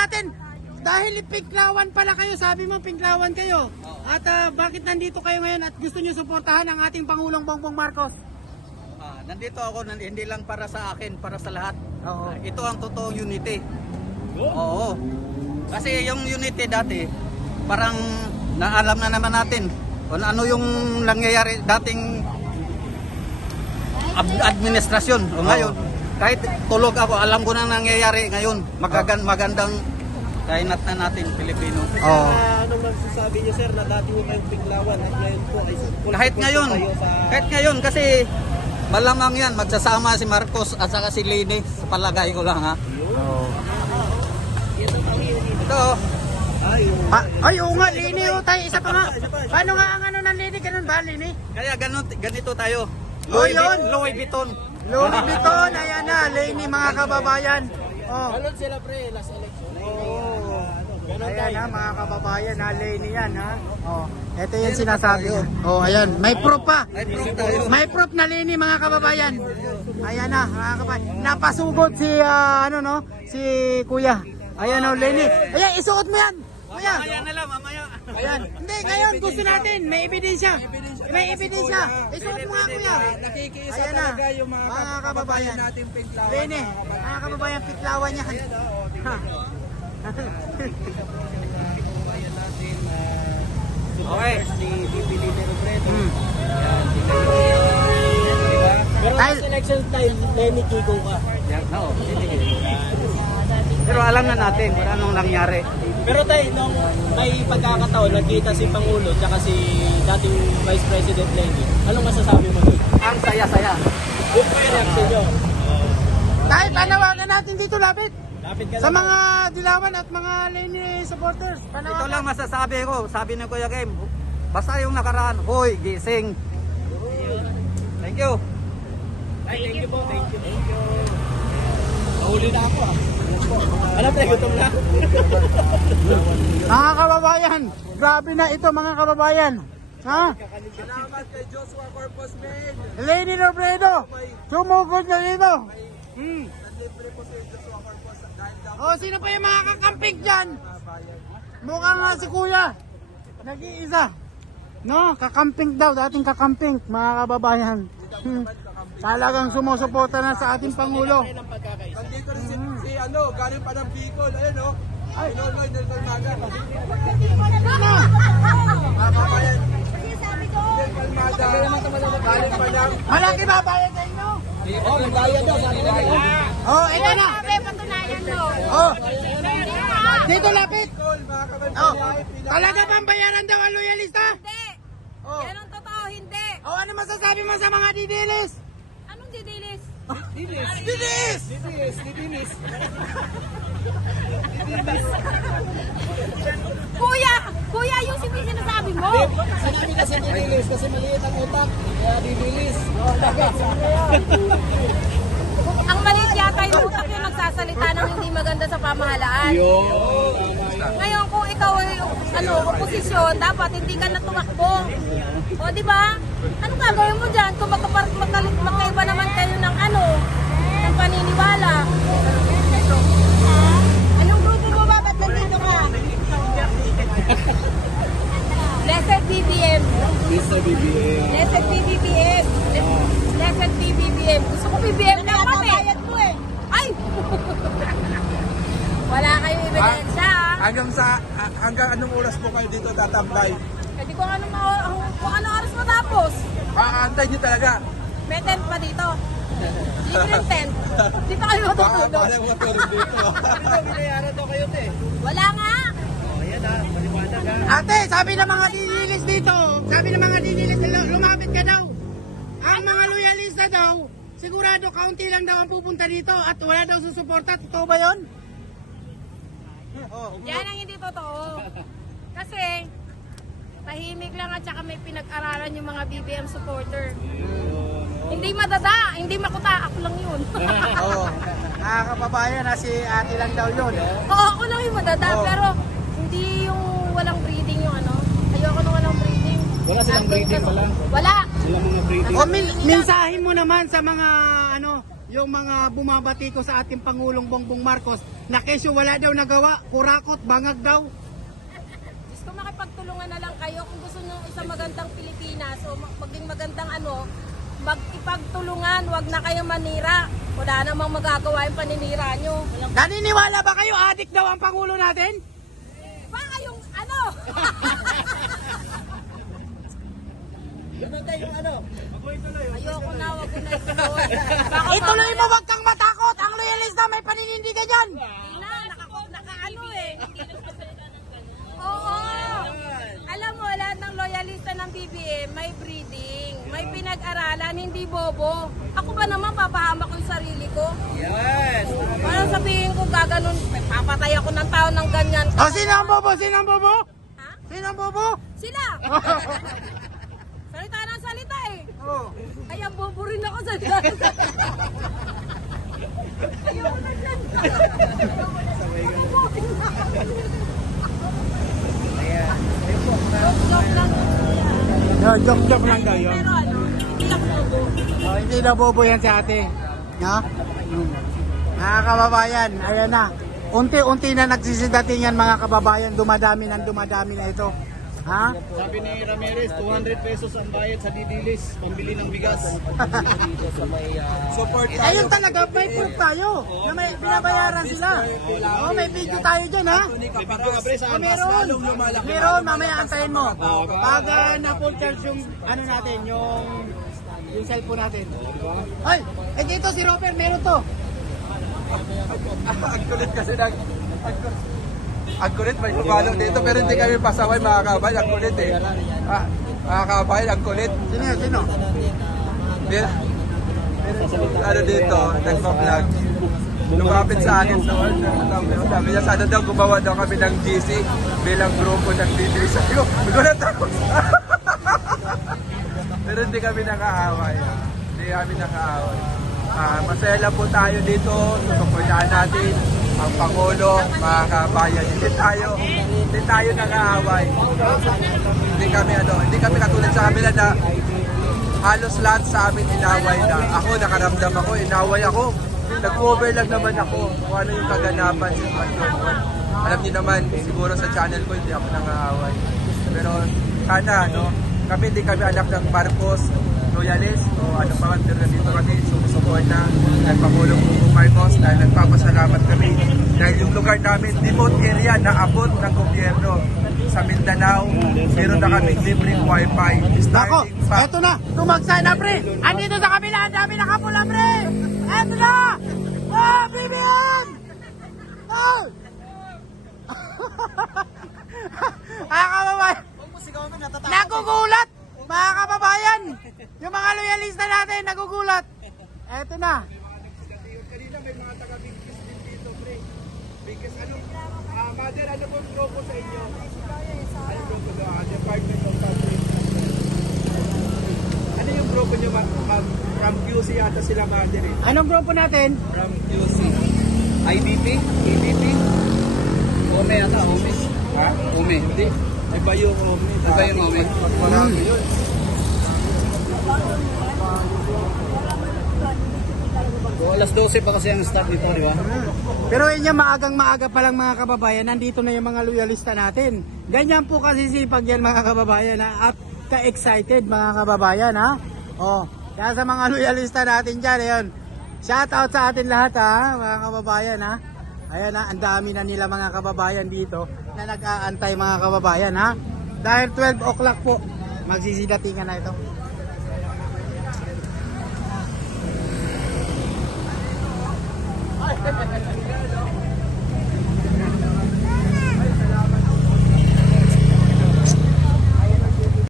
natin, dahil Pinklawan pala kayo, sabi mo Pinklawan kayo. At bakit nandito kayo ngayon at gusto nyo suportahan ang ating Pangulong Bongbong Marcos? Nandito ako, hindi lang para sa akin, para sa lahat. Oo. Ito ang totoong unity. Oo. Kasi yung unity dati, parang naalam na naman natin kung ano yung nangyayari dating administrasyon. O ngayon, kahit tulog ako, alam ko na nangyayari ngayon. Magandang kainat na natin, Pilipino. Anong magsasabi niyo sir na dati mo kayong Pinklawan at ngayon po ay Kahit ngayon, kasi malamang yan, magsasama si Marcos at saka si Lini, sa palagay ko lang ha. Ito, Ay, oo nga, Lini, tayo, isa pa nga. Paano nga ang ano ng Lini? Ganun ba, Lini? kaya ganito tayo. Louis Vuitton. Louis Vuitton, ayan na, Lini, mga kababayan. Oh. Ganon sila pre, last election. Ayan ha, mga kababayan, ha, Lini yan, ha. Oh, ito yung sinasabi niya. Oh, ayan, may proof pa. May proof tayo. May proof na Lini, mga kababayan. Ayan na, mga kababayan. Napasugod si, si Kuya. Ayan o, Lini. Ayan, isuot mo yan. Kuya. Mamaya na lang, mamaya. Ayan. Hindi, ngayon gusto natin. May ebidensya. May ebidensya. Isuot mo nga, Kuya. Nakikiisa Ayan na, talaga yung mga kababayan natin Pinklawan. Lini, mga kababayan, Pinklawan yan. Ha. Okay. Si VP Leader Robredo. Pero Dahil- last election time, Lenny Kiko ka. Oo. Pero alam na natin kung anong nangyari. Pero tayo, nung may pagkakataon, nagkita si Pangulo at si dating Vice President Lenny, anong masasabi mo doon? Ang saya-saya. Yung pa yung reaction nyo. Dahil panawagan natin dito, Lapit. Lapit ka Sa lang. mga Dilawan at mga Lini supporters. Ito Panawagan. lang masasabi ko, sabi ng Kuya Kim, basta yung nakaraan, hoy, gising. Thank you. Ay, thank you po. Thank you. Thank you. Mahuli na ako ah. Alam tayo, gutom na. Mga kababayan, grabe na ito mga kababayan. Ha? Salamat kay Joshua Corpus Men. Lini Robredo, sumugod na dito. Nandlibre po si Joshua Corpus dahil daw O, sino pa yung mga kakampik dyan? Mukhang nga si Kuya. Nag-iisa. No, kakamping daw, dating kakamping, mga kababayan. Talagang sumusuporta na sa ating Pangulo. ng pagkakaisa. Nandito rin si galing pa ng Bicol, ayun o. Ay, Nonoy, Nelson Maga. Kababayan, Nelson Maga, galing pa ng... Malaki ba bayad sa inyo? Oh, nagbayad daw. Oh, ito na. Patunayan mo. Oh, dito lapit. Bicol, mga Oh, kababayan, talaga bang bayaran daw ang loyalista? Hindi. Oh. Yan ang totoo, hindi. Oh, ano masasabi mo sa mga didilis? Anong didilis? Didilis! Kuya! Kuya, yung sinasabi mo. Sinabi kasi didilis kasi maliit ang utak. Kaya didilis. Ang maliit yata yung utak yung nagsasalita ng hindi maganda sa pamahalaan. Ngayon, kung ikaw ay oposisyon, dapat hindi ka na tumakbo. O, di ba? Ano gagawin mo dyan kung magkaiba naman kayo ng ng paniniwala? Anong grupo mo ba? Ba't nandito ka? Blessed BBM. Mr. BBM. Blessed BBM. Blessed BBM. Gusto ko BBM na kami. Ay! Wala kayong ebidensya. Hanggang anong oras po kayo dito tatambay? Hindi ko kung anong oras matapos. Aantay niyo talaga. May tent pa dito. Libreng tent. Dito kayo matutulog. Parang matulog dito. Binayaran daw kayo te. Wala nga. Oh, yan ah. Maliwanag ah. Ate, sabi ng mga didilis dito, sabi ng mga didilis, lumapit ka daw. Ang mga loyalista daw, sigurado kaunti lang daw ang pupunta dito at wala daw susuporta. Totoo ba yun? Yan ang hindi totoo. Kasi, tahimik lang at saka may pinag-aralan yung mga BBM supporter. Hindi madada, hindi makuta, ako lang yun. Oo. Mga kababayan, si ate lang daw yun. Oo, ako lang yung madada, pero hindi yung walang breathing yung Ayoko nung walang breathing. Wala silang breathing pala. Wala. Sila mga breathing. O mensahe mo naman sa mga yung mga bumabati ko sa ating Pangulong Bongbong Marcos na kesyo wala daw nagawa, kurakot, bangag daw. Diyos ko, makipagtulungan na lang kayo kung gusto nyo isang magandang Pilipinas o maging magandang magipagtulungan, wag na kayo manira. Wala namang magagawa yung paninira nyo. Naniniwala ba kayo adik daw ang Pangulo natin? Baka yung ano? Ayoko na, wag ko na ituloy. Baka Ituloy mo, wag kang matakot. Ang loyalista may paninindigan yan. naka-ano eh. Oo. Alam mo, lahat ng loyalista ng BBM may breeding, may pinag-aralan, hindi bobo. Ako ba naman papahamak ko yung sarili ko? Yes! Parang sabihin ko gaganon, papatay ako ng tao ng ganyan. O, sino ang bobo? Sino ang bobo? Ha? Sino ang bobo? Sila! Salita ng salita eh. Oh. Kaya bobo rin ako sa dyan. Ayoko na dyan. Joke lang. No, joke lang daw yun. Pero ano, hindi ako bobo. Oh, hindi na bobo yan si ate. No? Mga kababayan, ayan na. Unti-unti na nagsisidatingan mga kababayan, dumadami na ito. Ha? Sabi ni Ramirez, 200 pesos ang bayad sa Didilis, pambili ng bigas. Support tayo. Ayun talaga, may proof tayo. Na may binabayaran sila. Oh, may video tayo dyan ha. May video ka pre sa Oh, meron. Meron, mamaya antayin mo. Pag na-full charge yung ano natin, yung cellphone natin. Ay, dito si Robert, meron to. Ang kulit kasi ang kulit may pumalo dito pero hindi kami pasaway mga kabayan. Ang kulit eh. Mga kabayan, ang kulit. Sino? Ano dito, nagpa-vlog. Lumapit sa akin sa world. Sabi niya, sana daw gumawa daw kami ng GC bilang grupo ng DD. Sabi ko, magulat ako. Pero hindi kami nakaaway. Hindi kami nakaaway. Masaya lang po tayo dito. Susuportahan natin ang Pangulo, mga kabayan. Hindi tayo nakaaway. Hindi kami katulad sa kabila na halos lahat sa amin inaway na. Ako, nakaramdam ako, inaway ako. Nag-cover lang naman ako kung ano yung kaganapan sa sitwasyon. Alam niyo naman, siguro sa channel ko hindi ako nang-aaway. Pero sana, kami hindi kami anak ng Marcos, loyalist, o ano pa man, pero nandito kami sumusubuhan na nagpapulong po Marcos dahil nagpapasalamat kami. Dahil yung lugar namin, remote area na abot ng gobyerno sa Mindanao, meron na kami libreng wifi. Nako, Starting pa. eto na. Tumagsay na pre. Andito sa kabila, ang dami nakapula pre. Eto na. Oh, BBM! Oh! Mga kababayan. Nagugulat. Mga kababayan. Yung mga loyalista natin, nagugulat. Eto na. Kanina may mga taga-Bigkis din dito, pre. Bigkis, mother, ano pong grupo sa inyo? Ano grupo sa Department of Public? Ano yung grupo nyo, from QC yata sila, mother eh. Anong grupo natin? From QC. IDP? EDP? Ome ata, Ome. Ha? Ome. Hindi. Iba yung Omi. Iba yung Omi. Mas marami yun. So, alas 12 pa kasi ang start nito, di ba? Pero yun yung maagang-maaga pa lang mga kababayan, nandito na yung mga loyalista natin. Ganyan po kasi sipag yan mga kababayan ha? At ka-excited mga kababayan ha. Oh, kaya sa mga loyalista natin dyan, ayun. Shout out sa atin lahat ha, mga kababayan ha. Ayan ha, ang dami na nila mga kababayan dito na nag-aantay mga kababayan ha. Dahil 12 o'clock po, magsisidatingan na ito.